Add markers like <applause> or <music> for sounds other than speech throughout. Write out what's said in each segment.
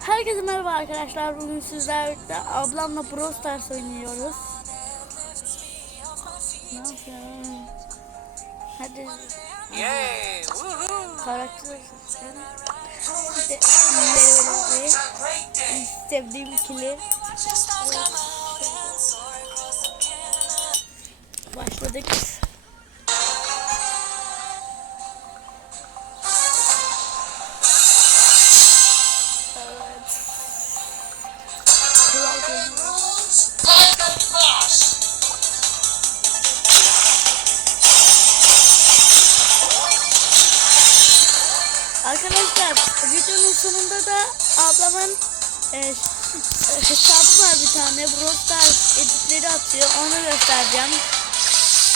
Herkese merhaba arkadaşlar. Bugün sizlerle ablamla Brawl Stars oynuyoruz. Hadi Yay! Karakter en sevdiğim ikili. Başladık. Videonun sonunda da ablamın e, <laughs> hesabı var bir tane Brawl Stars editleri atıyor onu göstereceğim.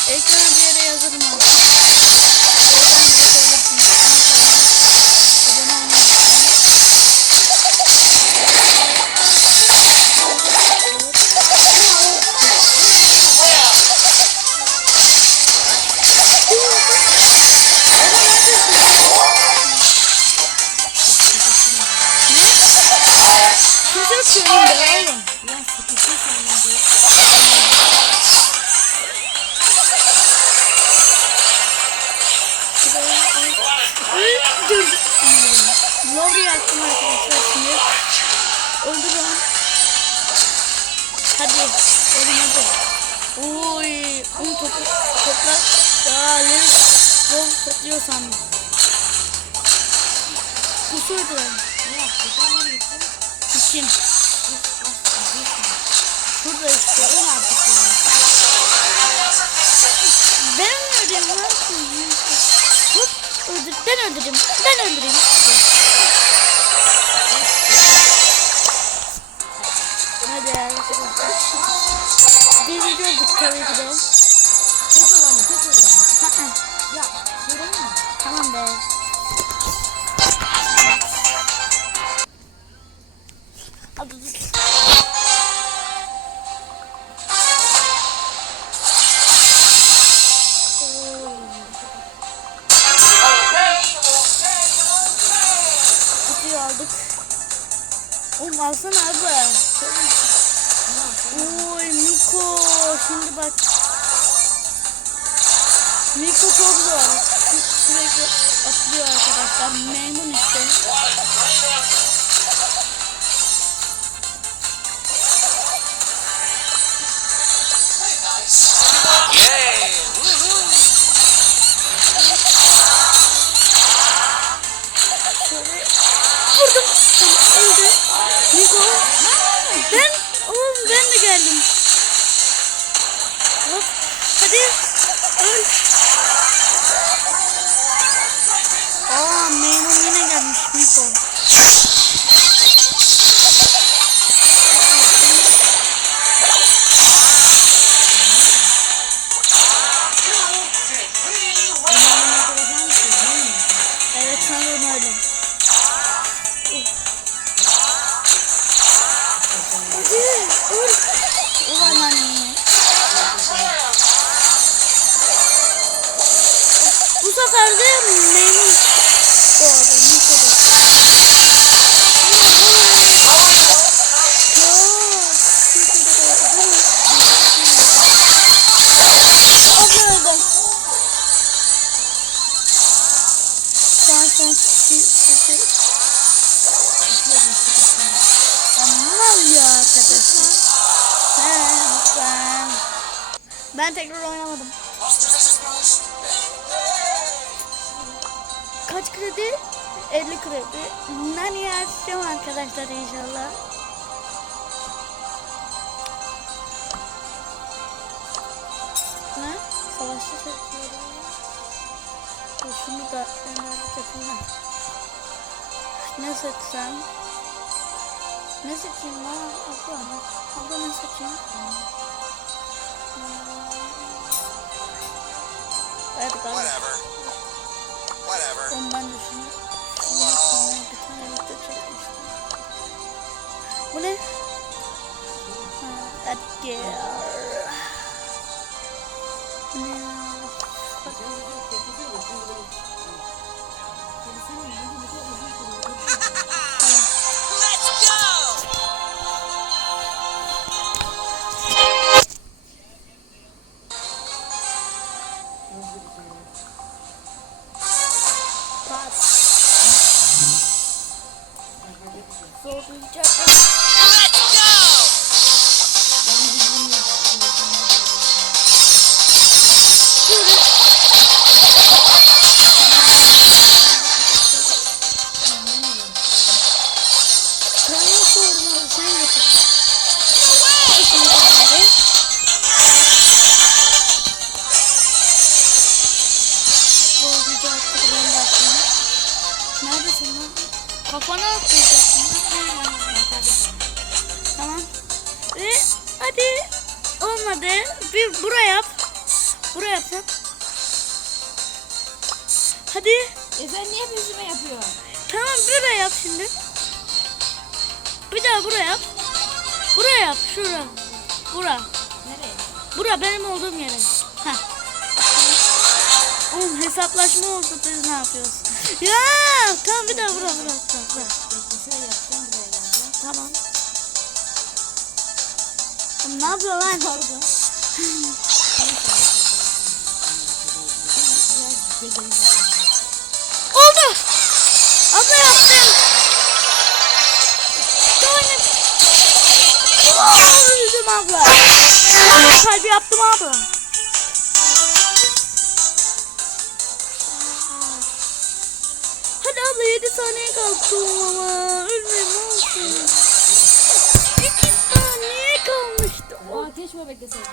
Ekrana bir yere yazarım. Hadi. Ölüm hadi. Oy. Un topu topla. Ya Levis. Bol topluyor sandım. Kusu öldüren. Ne yaptı? Sen ne gittin? Kim? Şurada işte. Öl artık ya. Ben mi öldüreyim lan? Hop. Öldür. Ben öldüreyim. Ben öldüreyim. Tabii ki de. Bak. Miko çok zor. Sürekli atlıyor arkadaşlar. Memnun işte. Vurdum. Öldü. Miko. Ben, oğlum ben de geldim. Hadi. Öl. Aa memnun yine gelmiş. Evet Bu de memnun sesi. Aman ya arkadaşlar. Sen. Ben tekrar oynamadım. Kaç kredi? 50 kredi. Nani açacağım arkadaşlar inşallah. Ne? Savaşçı çekiyorum. Şunu da enerjik yapayım. Ne seçsem? Ne seçeyim lan? Abla. Abla ne seçeyim? Evet galiba. Let's go! Kafana atlayacaksın. Tamam. Ve hadi. Olmadı. Bir buraya yap. Buraya yap sen. Hadi. E sen niye yüzüme yapıyorsun? Tamam buraya yap şimdi. Bir daha buraya yap. Buraya yap. Şura. Bura. Nereye? Bura benim olduğum yere. Heh. Oğlum hesaplaşma oldu biz ne yapıyoruz? <laughs> Ya tamam bir daha bura bura. Bura, bura. Yapıyor lan? Pardon. Biraz Aa keşke bekleseydin.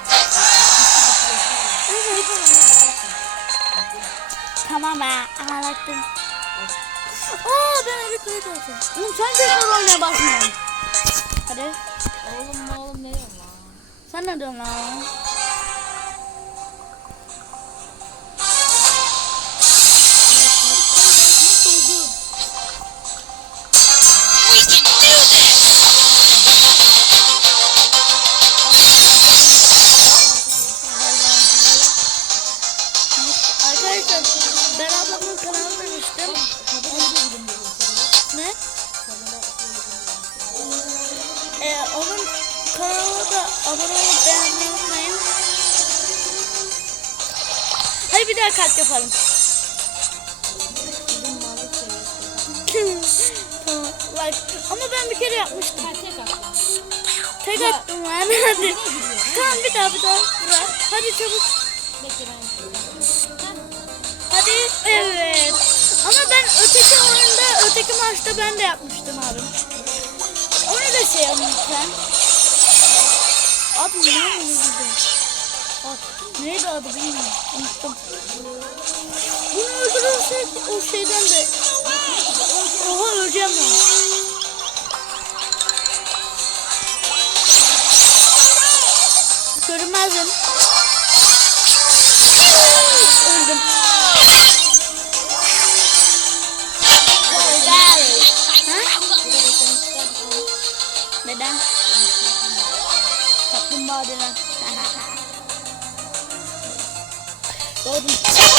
Tamam be ağlattım. Aa ben öyle kayıt alacağım. Oğlum sen tekrar oynaya bakmıyorsun. Hadi. Oğlum oğlum ne diyorsun lan? Sen ne diyorsun lan? Ne? Ee, onun kanalına da abone olup beğenmeyi unutmayın. Hadi bir daha kalp yapalım. tamam. Bak, ama ben bir kere yapmıştım. Tek attım. Ben. Hadi. Tamam bir daha bir daha. Bırak. Hadi çabuk. Hadi. Evet. Ama ben öteki oyunda, öteki maçta ben de yapmıştım abi. Onu da şey yapayım lütfen. Adı ne? Ad. Neydi adı bilmiyorum. Unuttum. Bunu öldürürsek o şeyden de... Oha öleceğim ben. Görünmezdim. Denen. Doğdum. Bunu <laughs>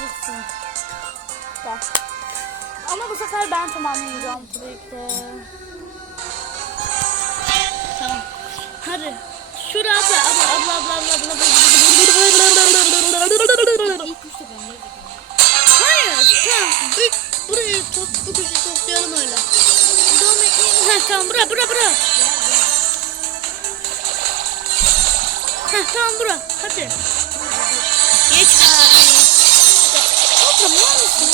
kaçacaksın. Bak. Ama bu sefer ben tamamlayacağım tabii ki. Tamam. Hadi. Şuraya abla abla abla abla abla abla abla. Ne yapayım? Hayır. Tamam. Burayı top, bu köşeyi toplayalım öyle. Devam etmeyin. Ha tamam bura bura bura. Ha tamam bura. Hadi. Geç abi. Mal mısın?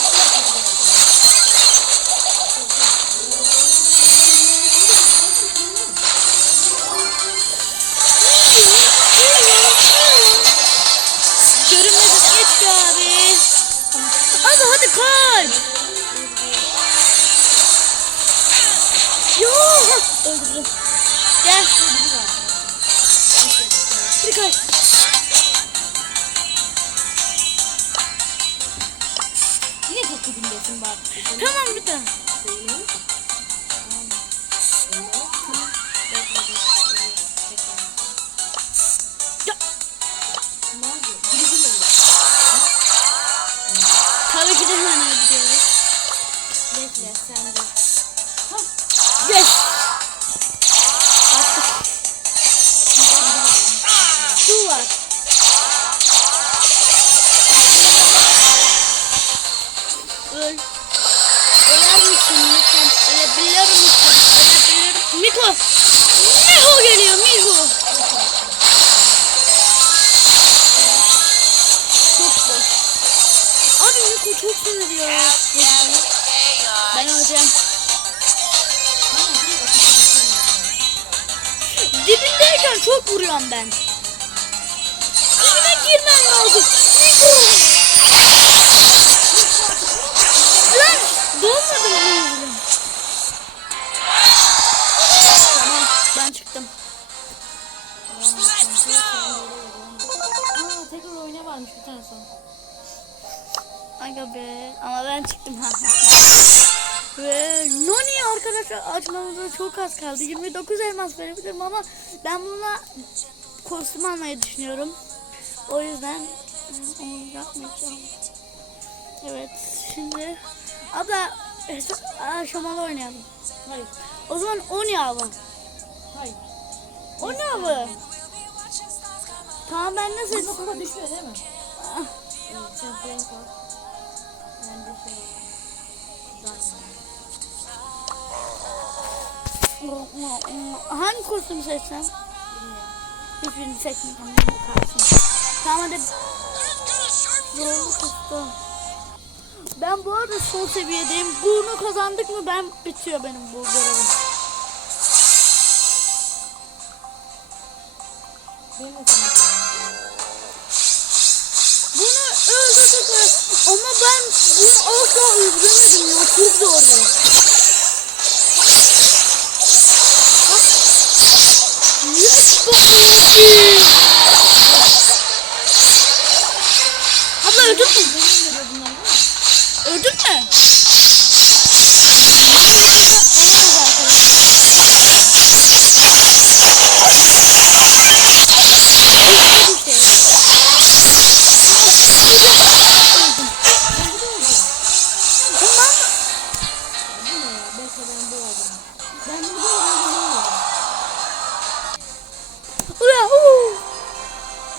Görünmez abi. Hadi hadi kalp. Yo. Öldürdüm. Yes, sen de. Yes. Öleceğim. Dibindeyken çok vuruyorum ben. Dibine girmen lazım. Miho. Lan dolmadı mı yüzüne? Tamam ben çıktım. Aa tekrar oyuna varmış bir tane son. Aga be ama ben çıktım ha. <laughs> Ve Noni arkadaşlar açmamıza çok az kaldı. 29 elmas verebilirim ama ben buna kostüm almayı düşünüyorum. O yüzden onu yapmayacağım. Evet şimdi abla aşamalı oynayalım. Hayır. O zaman Oni avı. Hayır. Oni avı. Tamam ben ne Bizim düşmüyor değil mi? Ah, Evet. Sen. Ben de şey. Dynamite. Hangi kostümü seçsem? Hiçbirini seçmeyeceğim. Tamam hadi. Zorlu kostüm. Ben bu arada son seviyedeyim. Bunu kazandık mı ben bitiyor benim bu görevim. Benim. Bunu öldürdük? Ama ben bunu asla öldüremedim ya. Çok zordu. Yes bakayım. Abla öldün mü?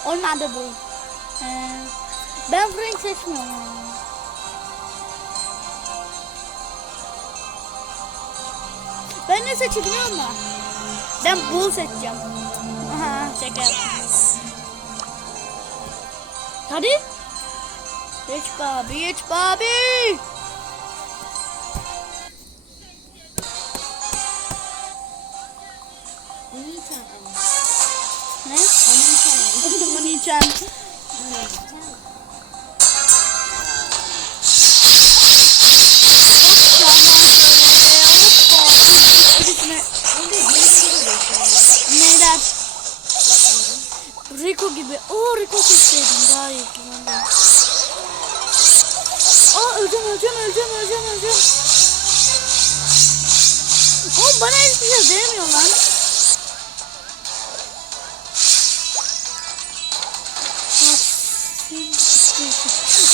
Olmadı bu. Ee, ben Frank seçmiyorum. Ben ne seçeyim biliyor musun? Ben Bull seçeceğim. Aha, şaka yaptım. Hadi. Geç babi, geç babi. Ne? Yiyeceğim. Neyler? Rico gibi. Oo Rico seçseydim daha iyi. Aa öleceğim öleceğim öleceğim öleceğim öleceğim. Oğlum bana hiçbir şey değmiyor lan.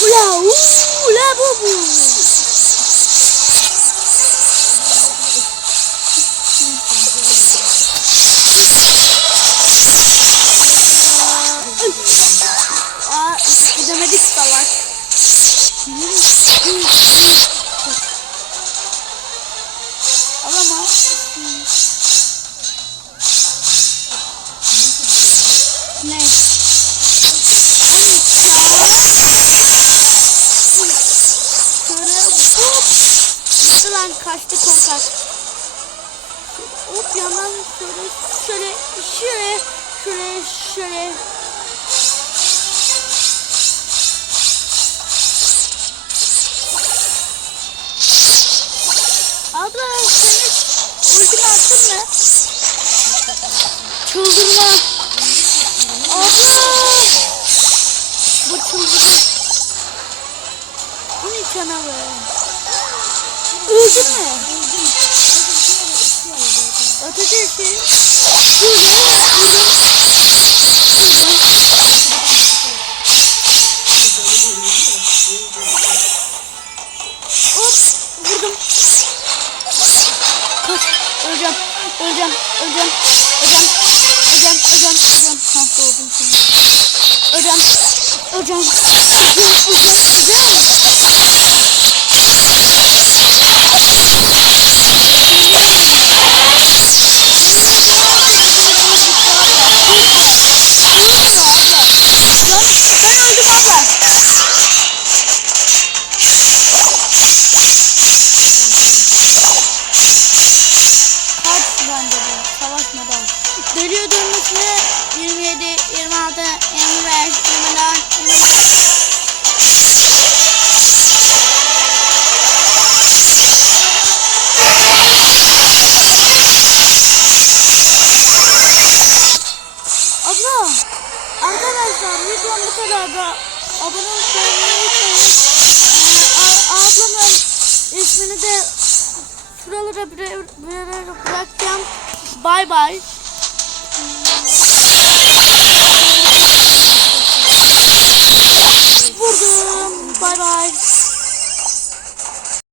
Ula ula bu bu. Aa Gitti lan kaçtı korkak. Hop yandan şöyle şöyle şöyle şöyle şöyle Abla senin ultini attın mı? Çıldırma. Abla. Bu çıldırır. Bu ne canavar? Öldün mü? Şöyle vurdum. Vurdum. Hop vurdum. Kaç. Öleceğim. Öleceğim. Öleceğim. Öleceğim. Öleceğim. Öleceğim. Öleceğim. Ha doğdum şimdi. Öleceğim. Öleceğim. Öleceğim. Öleceğim. Öleceğim. Kadar da abone olmayı unutmayın. Ee, ablamın ismini de şuralara bir, bir, bırakacağım. Bay bay.